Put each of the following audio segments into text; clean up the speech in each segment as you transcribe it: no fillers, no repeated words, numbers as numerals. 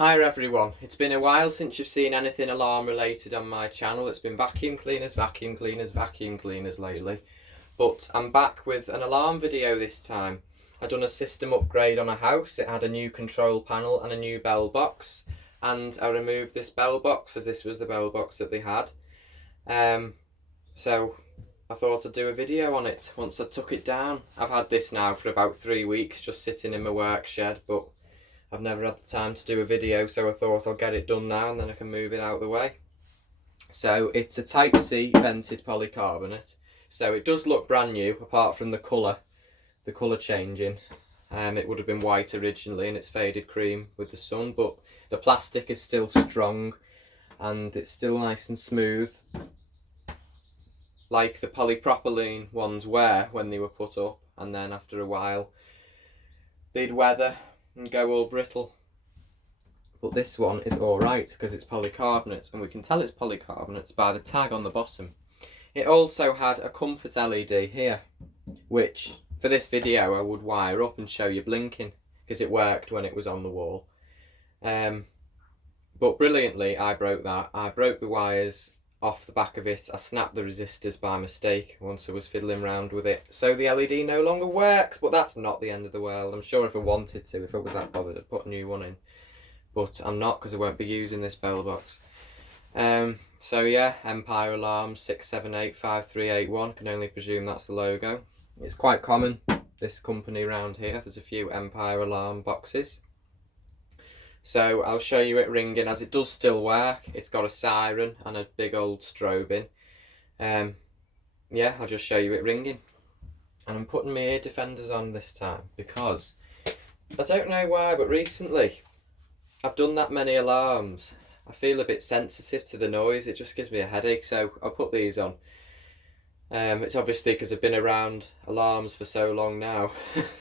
Hi everyone, it's been a while since you've seen anything alarm related on my channel. It's been vacuum cleaners lately. But I'm back with an alarm video this time. I've done a system upgrade on a house. It had a new control panel and a new bell box. And I removed this bell box as this was the bell box that they had. So I thought I'd do a video on it once I took it down. I've had this now for about 3 weeks, just sitting in my work shed, but I've never had the time to do a video, so I thought I'll get it done now and then I can move it out of the way. So it's a Type C vented polycarbonate. So it does look brand new, apart from the colour changing. It would have been white originally and it's faded cream with the sun, but the plastic is still strong and it's still nice and smooth, like the polypropylene ones were when they were put up, and then after a while they'd weather and go all brittle. But this one is alright because it's polycarbonate, and we can tell it's polycarbonate by the tag on the bottom. It also had a comfort LED here, which for this video I would wire up and show you blinking because it worked when it was on the wall. But brilliantly I broke that. I broke the wires off the back of it. I snapped the resistors by mistake once I was fiddling around with it, so the LED no longer works, but that's not the end of the world. I'm sure if I wanted to, if I was that bothered, I'd put a new one in, but I'm not because I won't be using this bell box. So yeah, Empire Alarm 6785381, can only presume that's the logo. It's quite common, this company around here. There's a few Empire Alarm boxes. So I'll show you it ringing, as it does still work. It's got a siren and a big old strobe in. Yeah, I'll just show you it ringing. And I'm putting my ear defenders on this time because I don't know why, but recently I've done that many alarms. I feel a bit sensitive to the noise. It just gives me a headache, so I'll put these on. It's obviously because I've been around alarms for so long now.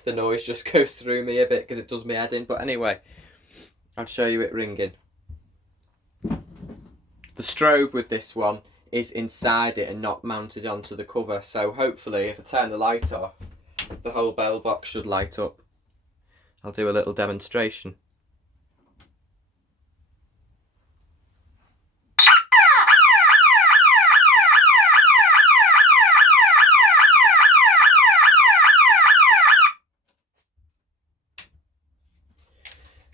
The noise just goes through me a bit because it does my head in. But anyway, I'll show you it ringing. The strobe with this one is inside it and not mounted onto the cover, so hopefully if I turn the light off, the whole bell box should light up. I'll do a little demonstration.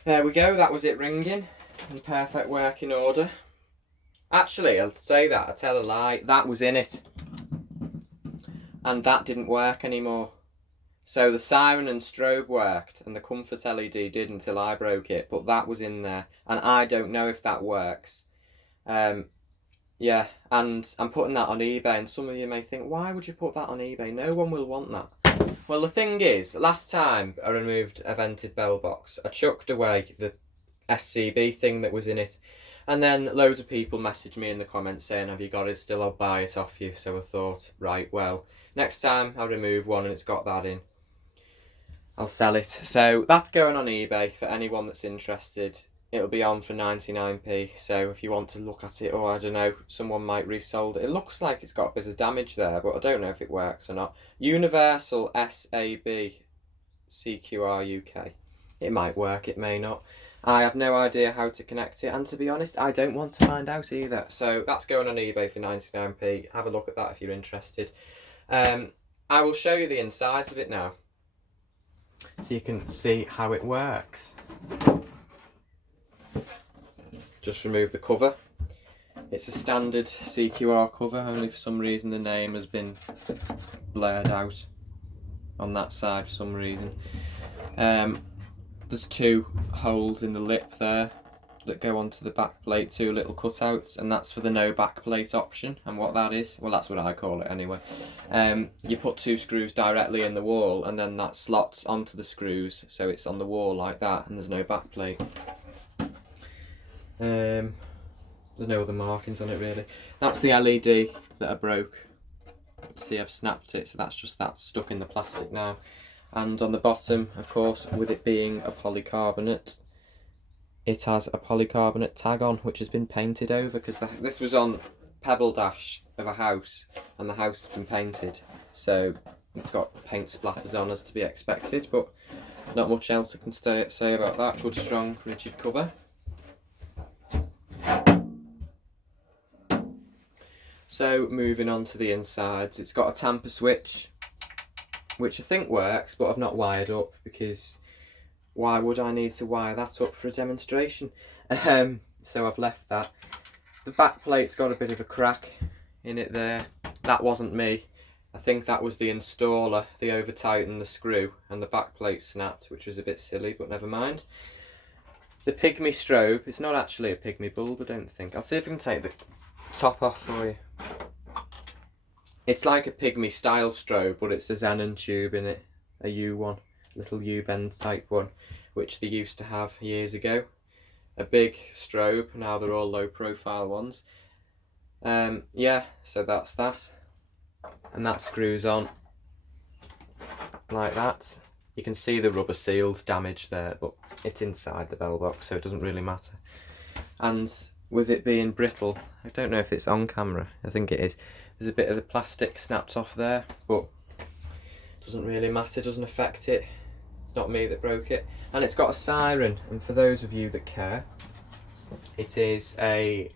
There we go, that was it ringing in perfect working order. Actually, I'll say that, I tell a lie, that was in it. And that didn't work anymore. So the siren and strobe worked and the comfort LED did until I broke it, but that was in there. And I don't know if that works. Yeah, and I'm putting that on eBay, and some of you may think, why would you put that on eBay? No one will want that. Well, the thing is, last time I removed a vented bell box, I chucked away the SCB thing that was in it. And then loads of people messaged me in the comments saying, have you got it still? I'll buy it off you. So I thought, right, well, next time I remove one and it's got that in, I'll sell it. So that's going on eBay for anyone that's interested. It'll be on for 99p. So if you want to look at it, or I don't know, someone might resold it. It looks like it's got a bit of damage there, but I don't know if it works or not. Universal SAB CQR UK. It might work, it may not. I have no idea how to connect it, and to be honest, I don't want to find out either. So that's going on eBay for 99p. Have a look at that if you're interested. I will show you the insides of it now, so you can see how it works. Just remove the cover. It's a standard CQR cover, only for some reason the name has been blurred out on that side for some reason. There's two holes in the lip there that go onto the back plate, two little cutouts, and that's for the no back plate option. And what that is, well, that's what I call it anyway. You put two screws directly in the wall and then that slots onto the screws, so it's on the wall like that, and there's no back plate. There's no other markings on it really. That's the LED that I broke. See, I've snapped it, so that's just that stuck in the plastic now. And on the bottom, of course, with it being a polycarbonate, it has a polycarbonate tag on, which has been painted over, because this was on pebble dash of a house and the house has been painted, so it's got paint splatters on as to be expected, but not much else I can say about that. Good strong rigid cover. So moving on to the insides, it's got a tamper switch, which I think works, but I've not wired up because why would I need to wire that up for a demonstration? So I've left that. The back plate's got a bit of a crack in it there. That wasn't me. I think that was the installer. They over tightened the screw and the back plate snapped, which was a bit silly, but never mind. The pygmy strobe, it's not actually a pygmy bulb, I don't think. I'll see if I can take the top off for you. It's like a pygmy style strobe, but it's a xenon tube in it, a U one, little U-bend type one, which they used to have years ago. A big strobe, now they're all low profile ones. Yeah, so that's that. And that screws on like that. You can see the rubber seals damaged there, but it's inside the bell box, so it doesn't really matter. And with it being brittle, I don't know if it's on camera, I think it is. There's a bit of the plastic snapped off there, but it doesn't really matter, doesn't affect it. It's not me that broke it. And it's got a siren, and for those of you that care, it is a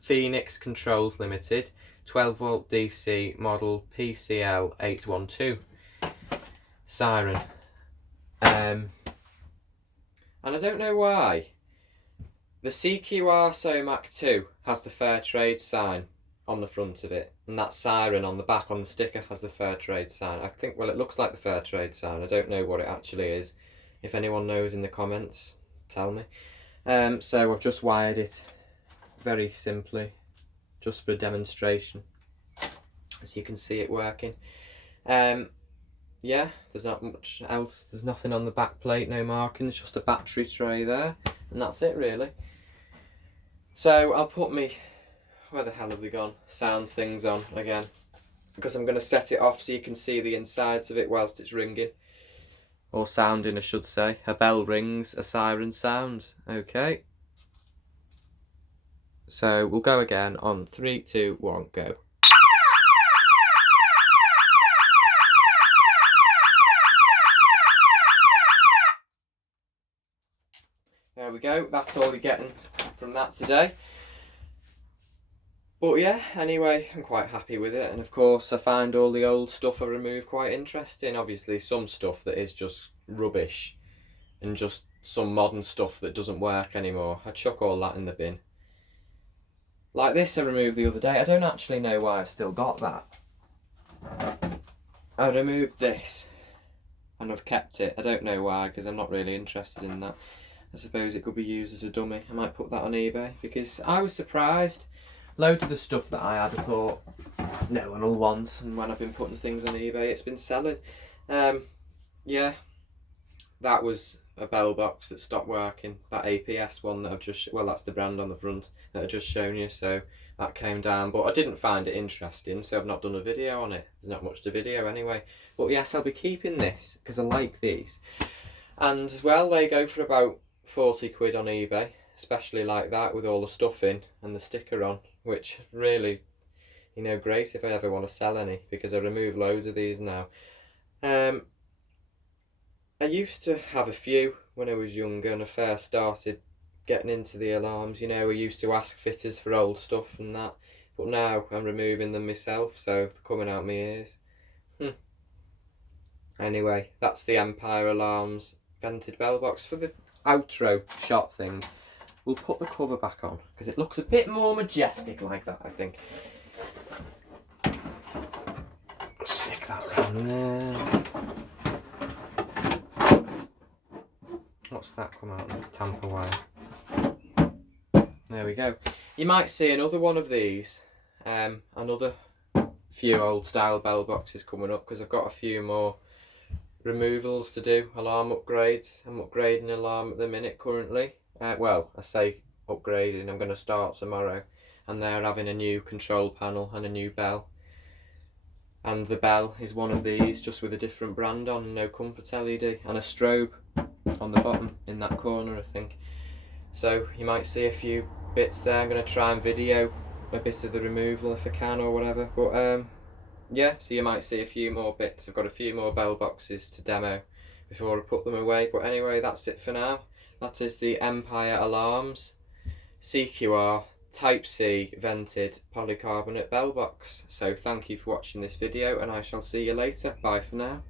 Phoenix Controls Limited 12 volt DC model PCL 812 siren. And I don't know why. The CQR Somac 2 has the fair trade sign on the front of it, and that siren on the back on the sticker has the fair trade sign. I think, well, it looks like the fair trade sign. I don't know what it actually is. If anyone knows in the comments, tell me. So I've just wired it very simply, just for a demonstration, as you can see it working. Yeah, there's not much else. There's nothing on the back plate, no markings, just a battery tray there, and that's it really. So I'll put me, where the hell have they gone, sound things on again, because I'm going to set it off so you can see the insides of it whilst it's ringing, or sounding I should say. A bell rings, a siren sounds. Okay, so we'll go again on 3, 2, 1, go. There we go, that's all you're getting from that today. But yeah, anyway, I'm quite happy with it. And of course, I find all the old stuff I removed quite interesting. Obviously, some stuff that is just rubbish and just some modern stuff that doesn't work anymore. I chuck all that in the bin. Like this I removed the other day. I don't actually know why I still got that. I removed this and I've kept it. I don't know why, because I'm not really interested in that. I suppose it could be used as a dummy. I might put that on eBay, because I was surprised. Loads of the stuff that I had, I thought, no one will want, and when I've been putting things on eBay, it's been selling. Yeah, that was a bell box that stopped working. That APS one that I've just, well, that's the brand on the front that I've just shown you, so that came down. But I didn't find it interesting, so I've not done a video on it. There's not much to video anyway. But yes, I'll be keeping this, because I like these. And as well, they go for about 40 quid on eBay, especially like that with all the stuff in and the sticker on, which really, you know, great if I ever want to sell any, because I remove loads of these now. I used to have a few when I was younger and I first started getting into the alarms, you know. I used to ask fitters for old stuff and that, but now I'm removing them myself, so they're coming out my ears. Anyway, that's the Empire Alarms vented bell box. For the outro shot thing, we'll put the cover back on because it looks a bit more majestic like that, I think. Stick that round there. What's that come out of? Tamper wire. There we go. You might see another one of these, another few old style bell boxes coming up, because I've got a few more removals to do, alarm upgrades. I'm upgrading an alarm at the minute currently. Well, I say upgrading, I'm going to start tomorrow, and they're having a new control panel and a new bell. And the bell is one of these, just with a different brand on, no comfort LED, and a strobe on the bottom in that corner, I think. So you might see a few bits there. I'm going to try and video a bit of the removal if I can or whatever. But yeah, so you might see a few more bits. I've got a few more bell boxes to demo before I put them away. But anyway, that's it for now. That is the Empire Alarms CQR Type C vented polycarbonate bell box. So thank you for watching this video, and I shall see you later. Bye for now.